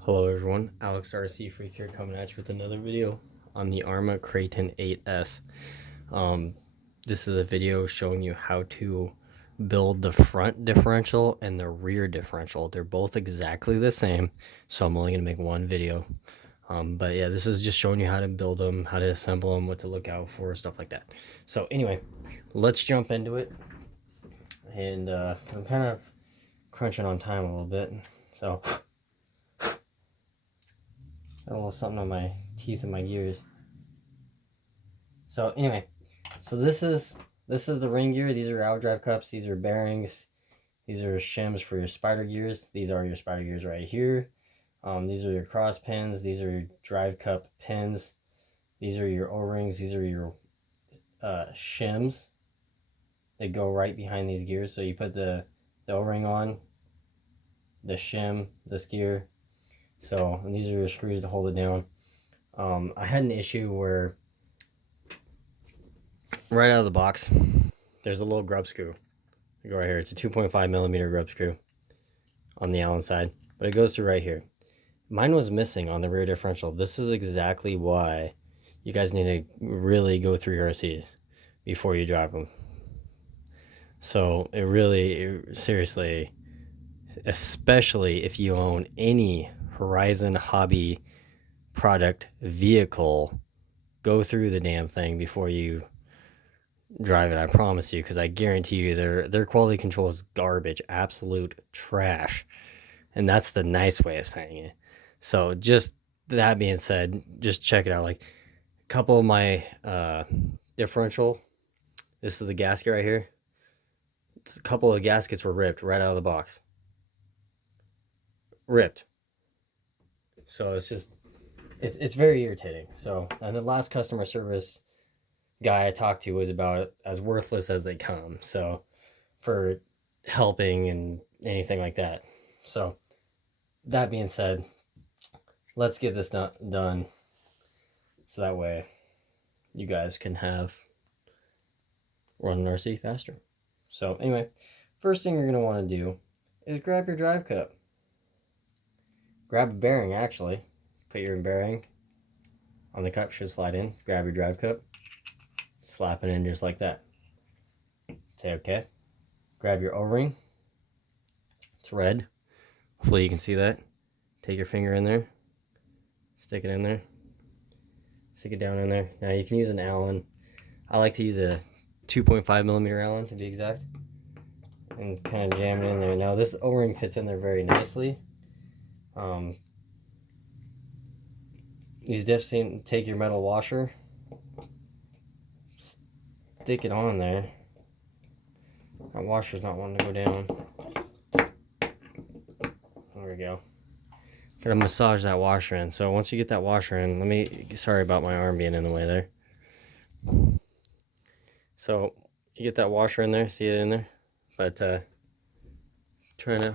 Hello everyone, Alex RC Freak here coming at you with another video on the Arrma Kraton 8S. This is a video showing you how to build the front differential and the rear differential. They're both exactly the same, so I'm only going to make one video. But yeah, this is just showing you how to build them, how to assemble them, what to look out for, stuff like that. So anyway, let's jump into it. And I'm kind of crunching on time a little bit, so got a little something on my teeth and my gears. So anyway, so this is the ring gear. These are outdrive cups. These are bearings. These are shims for your spider gears. These are your spider gears right here. These are your cross pins. These are your drive cup pins. These are your O-rings. These are your shims that go right behind these gears. So you put the O-ring on, the shim, this gear. So, and these are your screws to hold it down. I had an issue where right out of the box, there's a little grub screw. Go right here. It's a 2.5 millimeter grub screw on the Allen side, but it goes through right here. Mine was missing on the rear differential. This is exactly why you guys need to really go through your RCs before you drive them. So seriously, especially if you own any Horizon hobby product vehicle, go through the damn thing before you drive it. I promise you, because I guarantee you their quality control is garbage, absolute trash, and that's the nice way of saying it. So just that being said, just check it out. Like a couple of my differential, this is the gasket right here. A couple of gaskets were ripped right out of the box, ripped. So it's very irritating. So, and the last customer service guy I talked to was about as worthless as they come. So, for helping and anything like that. So, that being said, let's get this done so that way you guys can have run an RC faster. So, anyway, first thing you're going to want to do is grab your drive cup. Grab a bearing, actually. Put your bearing on the cup, should slide in. Grab your drive cup, slap it in just like that. Say okay. Grab your O-ring. It's red. Hopefully you can see that. Take your finger in there. Stick it in there. Stick it down in there. Now you can use an Allen. I like to use a 2.5 millimeter Allen to be exact. And kind of jam it in there. Now this O-ring fits in there very nicely. These dips, take your metal washer. Stick it on there. That washer's not wanting to go down. There we go. Gotta massage that washer in. So once you get that washer in, sorry about my arm being in the way there. So you get that washer in there, see it in there? But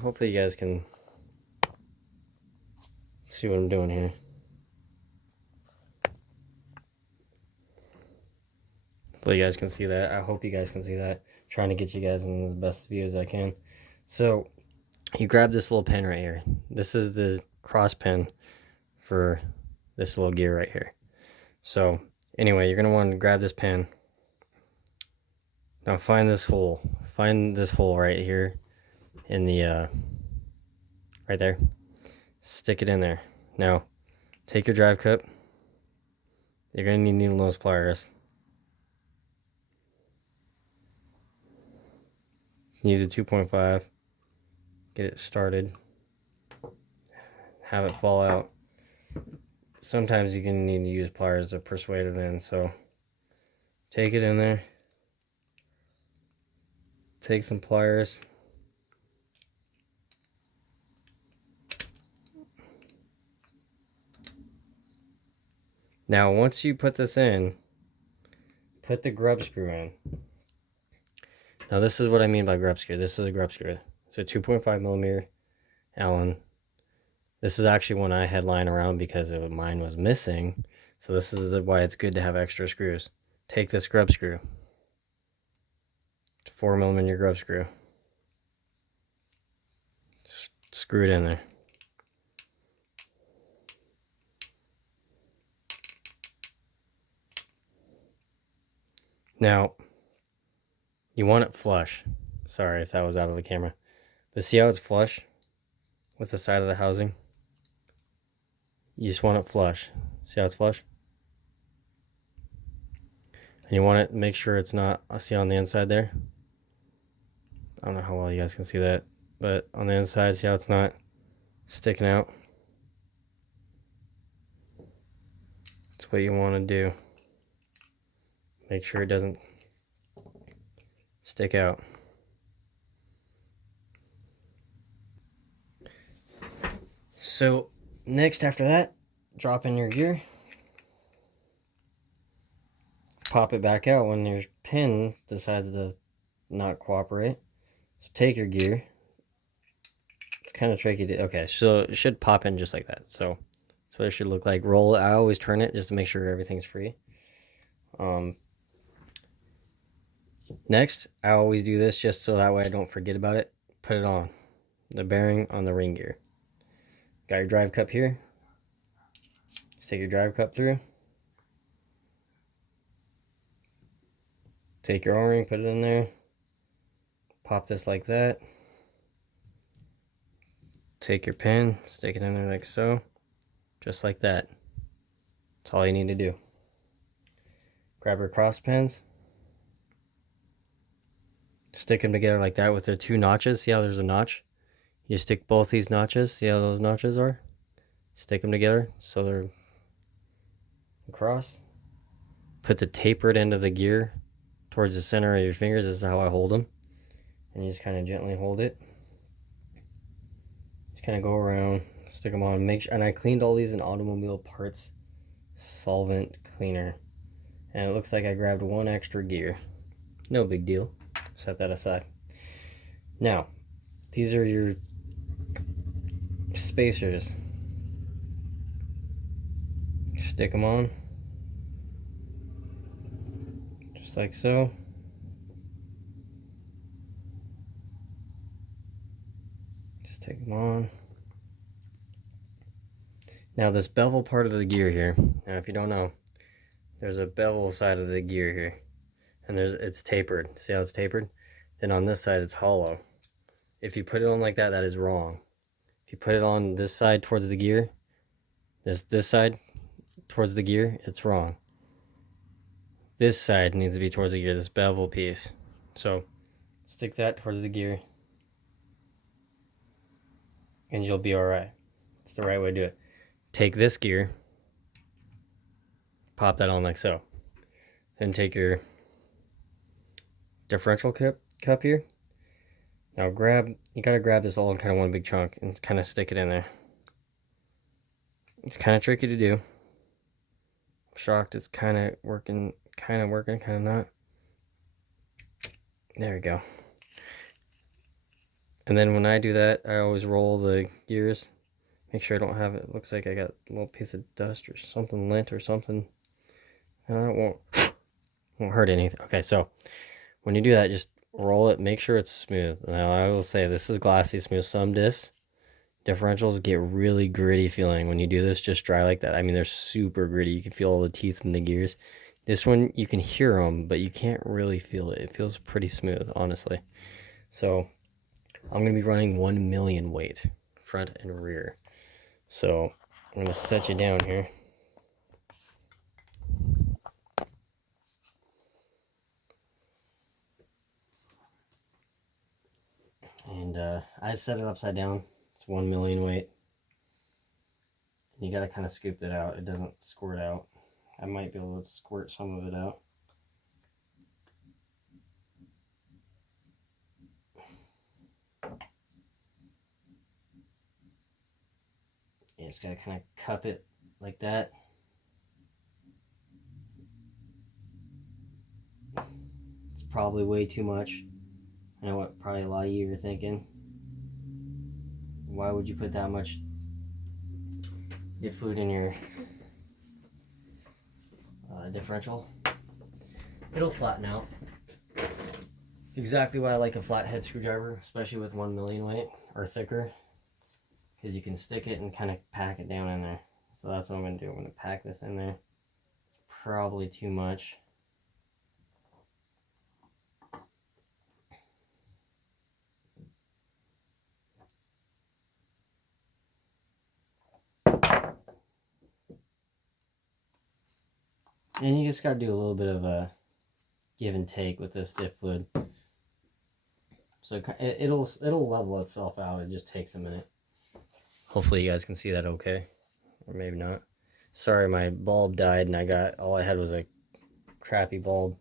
hopefully you guys can see what I'm doing here. Hopefully you guys can see that. I hope you guys can see that. I'm trying to get you guys in the best view as I can. So you grab this little pin right here. This is the cross pin for this little gear right here. So anyway, you're going to want to grab this pin. Now find this hole. Find this hole right here in the, right there. Stick it in there. Now, take your drive cup. You're going to need needle nose pliers. Use a 2.5. Get it started. Have it fall out. Sometimes you can need to use pliers to persuade it in, so take it in there. Take some pliers. Now, once you put this in, put the grub screw in. Now, this is what I mean by grub screw. This is a grub screw. It's a 2.5 millimeter Allen. This is actually one I had lying around because mine was missing. So this is why it's good to have extra screws. Take this grub screw. 4 millimeter grub screw. Screw it in there. Now, you want it flush. Sorry if that was out of the camera. But see how it's flush with the side of the housing? You just want it flush. See how it's flush? And you want to make sure it's not, see on the inside there? I don't know how well you guys can see that, but on the inside, see how it's not sticking out? That's what you want to do. Make sure it doesn't stick out. So next after that, drop in your gear. Pop it back out when your pin decides to not cooperate. So take your gear. It's kind of tricky to, okay, so it should pop in just like that. So that's what it should look like. Roll it. I always turn it just to make sure everything's free. Next, I always do this just so that way I don't forget about it. Put it on. The bearing on the ring gear. Got your drive cup here. Stick your drive cup through. Take your O-ring, put it in there. Pop this like that. Take your pin, stick it in there like so. Just like that. That's all you need to do. Grab your cross pins. Stick them together like that with the two notches. See how there's a notch? You stick both these notches. See how those notches are? Stick them together so they're across. Put the tapered end of the gear towards the center of your fingers. This is how I hold them. And you just kind of gently hold it. Just kind of go around, stick them on. Make sure, and I cleaned all these in automobile parts solvent cleaner. And it looks like I grabbed one extra gear. No big deal. Set that aside. Now, these are your spacers. Stick them on. Just like so. Just take them on. Now this bevel part of the gear here, now if you don't know, there's a bevel side of the gear here. And it's tapered. See how it's tapered? Then on this side it's hollow. If you put it on like that, that is wrong. If you put it on this side towards the gear, this side towards the gear, it's wrong. This side needs to be towards the gear, this bevel piece. So stick that towards the gear and you'll be all right. It's the right way to do it. Take this gear, pop that on like so. Then take your differential cup here. Now you gotta grab this all in kind of one big chunk and kind of stick it in there. It's kind of tricky to do. I'm shocked it's kind of working, kind of not. There we go. And then when I do that, I always roll the gears. Make sure I don't have it. Looks like I got a little piece of dust or something lint or something. It won't hurt anything. Okay, so when you do that, just roll it. Make sure it's smooth. Now I will say this is glassy smooth. Some differentials get really gritty feeling when you do this. Just dry like that. I mean, they're super gritty. You can feel all the teeth in the gears. This one you can hear them, but you can't really feel it. It feels pretty smooth, honestly. So I'm gonna be running 1 million weight, front and rear. So I'm gonna set you down here. And I set it upside down. It's 1 million weight. And you gotta kind of scoop it out. It doesn't squirt out. I might be able to squirt some of it out. You just gotta kind of cup it like that. It's probably way too much. I know what probably a lot of you are thinking. Why would you put that much fluid in your differential? It'll flatten out. Exactly why I like a flathead screwdriver, especially with 1 million weight or thicker, because you can stick it and kind of pack it down in there. So that's what I'm going to do. I'm going to pack this in there. Probably too much. And you just got to do a little bit of a give and take with this diff fluid. So it'll level itself out. It just takes a minute. Hopefully you guys can see that okay, or maybe not. Sorry, my bulb died and all I had was a crappy bulb.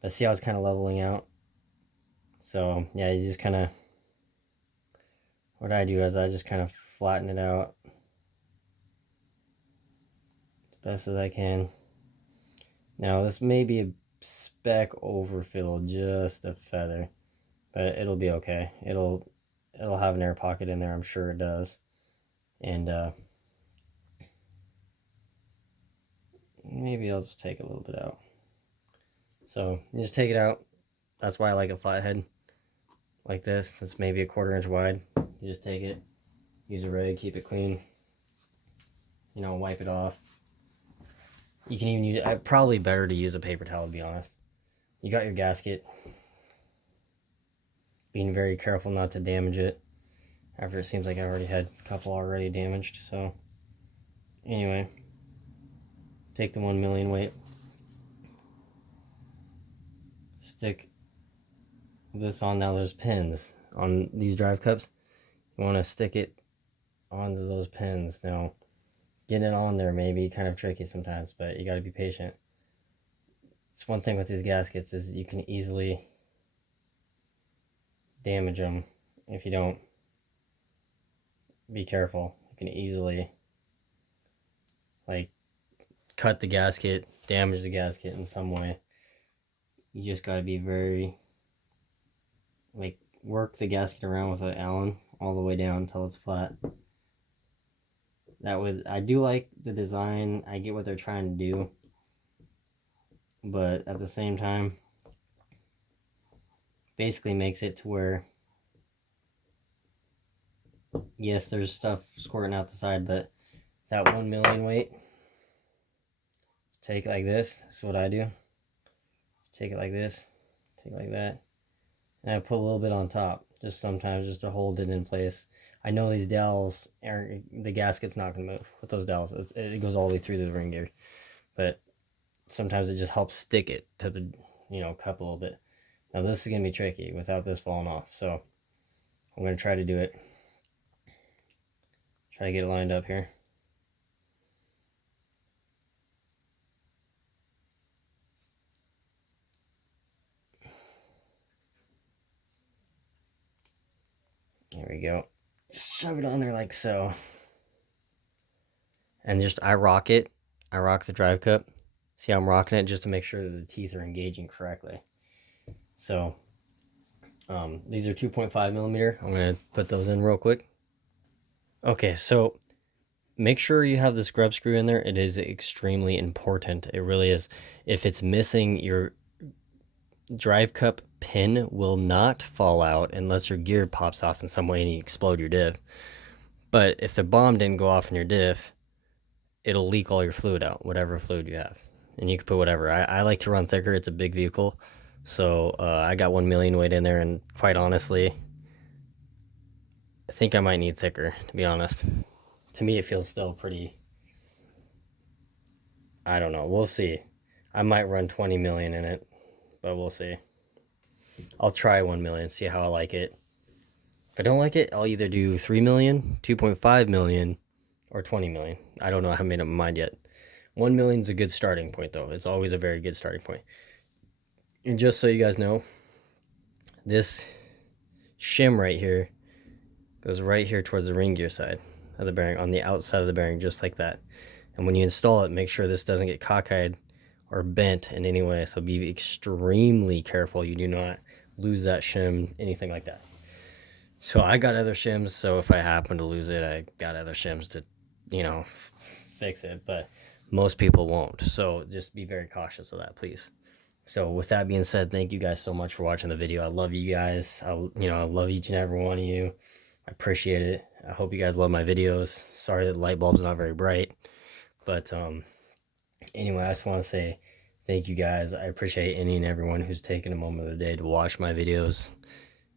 But see how it's kind of leveling out? So yeah, you just kind of, what I do is I just kind of flatten it out as best as I can. Now this may be a speck overfill, just a feather, but it'll be okay. It'll have an air pocket in there, I'm sure it does. And maybe I'll just take a little bit out. So you just take it out. That's why I like a flathead like this. That's maybe a 1/4 inch wide. You just take it, use a rag, keep it clean, you know, wipe it off. You can even use, probably better to use a paper towel, to be honest. You got your gasket. Being very careful not to damage it. After it seems like I already had a couple already damaged. So anyway, take the 1 million weight. Stick this on. Now there's pins on these drive cups. You want to stick it onto those pins. Now, getting it on there may be kind of tricky sometimes, but you got to be patient. It's one thing with these gaskets is you can easily damage them if you don't be careful. You can easily like cut the gasket, damage the gasket in some way. You just got to be very, like, work the gasket around with an Allen all the way down until it's flat. That would, I do like the design. I get what they're trying to do, but at the same time, basically makes it to where, yes, there's stuff squirting out the side, but that 1 million weight, take it like this. This is what I do. Take it like this, take it like that, and I put a little bit on top, just sometimes just to hold it in place. I know these dowels, the gasket's not going to move with those dowels. It goes all the way through the ring gear, but sometimes it just helps stick it to the, you know, cup a little bit. Now this is going to be tricky without this falling off, so I'm going to try to do it. Try to get it lined up here. There we go. Just shove it on there like so. And just, I rock it. I rock the drive cup. See how I'm rocking it just to make sure that the teeth are engaging correctly. So, these are 2.5 millimeter. I'm going to put those in real quick. Okay, so make sure you have this grub screw in there. It is extremely important. It really is. If it's missing, your drive cup pin will not fall out unless your gear pops off in some way and you explode your diff. But if the bomb didn't go off in your diff, it'll leak all your fluid out, whatever fluid you have. And you can put whatever. I like to run thicker. It's a big vehicle. So I got 1 million weight in there, and quite honestly, I think I might need thicker, to be honest. To me, it feels still pretty, I don't know. We'll see. I might run 20 million in it, but we'll see. I'll try 1 million, see how I like it. If I don't like it, I'll either do 3 million, 2.5 million, or 20 million. I don't know. I haven't made up my mind yet. 1 million is a good starting point, though. It's always a very good starting point. And just so you guys know, this shim right here goes right here towards the ring gear side of the bearing, on the outside of the bearing, just like that. And when you install it, make sure this doesn't get cockeyed or bent in any way. So be extremely careful you do not lose that shim, anything like that. So I got other shims, so if I happen to lose it, I got other shims to, you know, fix it. But most people won't. So just be very cautious of that, please. So with that being said, thank you guys so much for watching the video. I love you guys. I love each and every one of you. I appreciate it. I hope you guys love my videos. Sorry that the light bulb's not very bright. But anyway, I just want to say thank you guys. I appreciate any and everyone who's taken a moment of the day to watch my videos.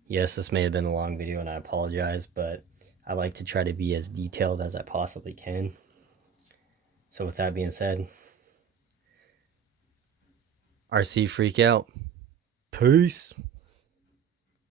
Yes, this may have been a long video and I apologize, but I like to try to be as detailed as I possibly can. So with that being said, RC freak out. Peace.